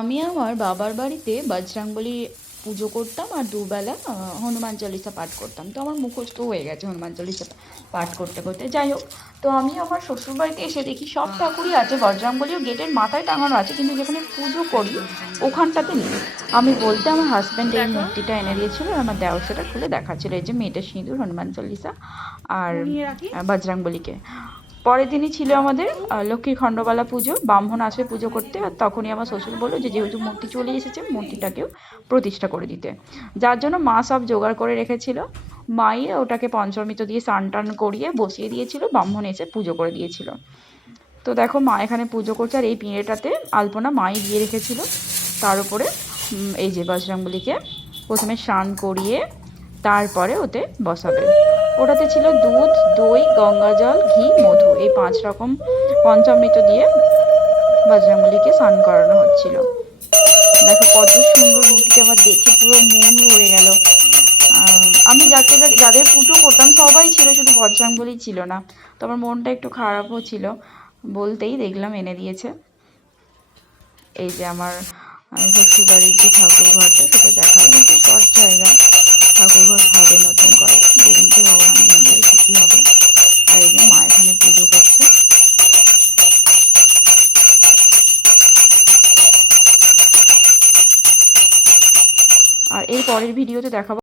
আমি আমার বাবার বাড়িতে বজরংবলী পুজো করতাম আর দুবেলা হনুমান চালিসা পাঠ করতাম। তো আমার মুখস্থ হয়ে গেছে হনুমান চালিসা পাঠ করতে করতে। যাই হোক, তো আমি আমার শ্বশুর বাড়িতে এসে দেখি সব ঠাকুরই আছে, বজরংবলীও গেটের মাথায় টাঙানো আছে, কিন্তু যেখানে পুজো করি ওখানটাতে নেই। আমি বলতে আমার হাজব্যান্ড এই মূর্তিটা এনে দিয়েছিল আর আমার দেওর সেটা খুলে দেখাচ্ছিল, এই যে মেয়েটা সিঁদুর, হনুমান চালিসা আর বজরংবলীকে। পরের দিনই ছিল আমাদের লক্ষ্মীর খণ্ডবালা পুজো, ব্রাহ্মণ আসবে পুজো করতে। আর তখনই আমার শ্বশুর বললো যে যেহেতু মূর্তি চলে এসেছে মূর্তিটাকেও প্রতিষ্ঠা করে দিতে, যার জন্য মা সব জোগাড় করে রেখেছিল। মাই ওটাকে পঞ্চমৃত দিয়ে স্নান টান করিয়ে বসিয়ে দিয়েছিল, ব্রাহ্মণ এসে পুজো করে দিয়েছিল। তো দেখো মা এখানে পুজো করছে আর এই পিঁড়েটাতে আলপনা মাই দিয়ে রেখেছিল। তার উপরে এই যে বজরংবলীকে প্রথমে স্নান করিয়ে তারপরে ওতে বসাবে। ওটাতে ছিল দুধ, দই, গঙ্গা জল, ঘি, মধু, এই 5 রকম পঞ্চামৃত দিয়ে বজরংবলীকে স্নান করানো হচ্ছিল। দেখো কত সুন্দর মূর্তিটা, আমার দেখে পুরো মন ভরে গেল। আমি যাদের পুজো করতাম সবাই ছিল, শুধু বজরংবলী ছিল না। তো আমার মনটা একটু খারাপও ছিল, বলতেই দেখলাম এনে দিয়েছে। এই যে আমার শ্বশুরবাড়ির যে ঠাকুর ঘরটা সেটা দেখাবে, একটু শর্ট জায়গা, ঠাকুর ঘর হবে নতুন করে, যেদিনকে ভগবান দিন দেবে সেটি হবে। আর এই যে মা এখানে পুজো করছে। আর এর পরের ভিডিওতে দেখাবো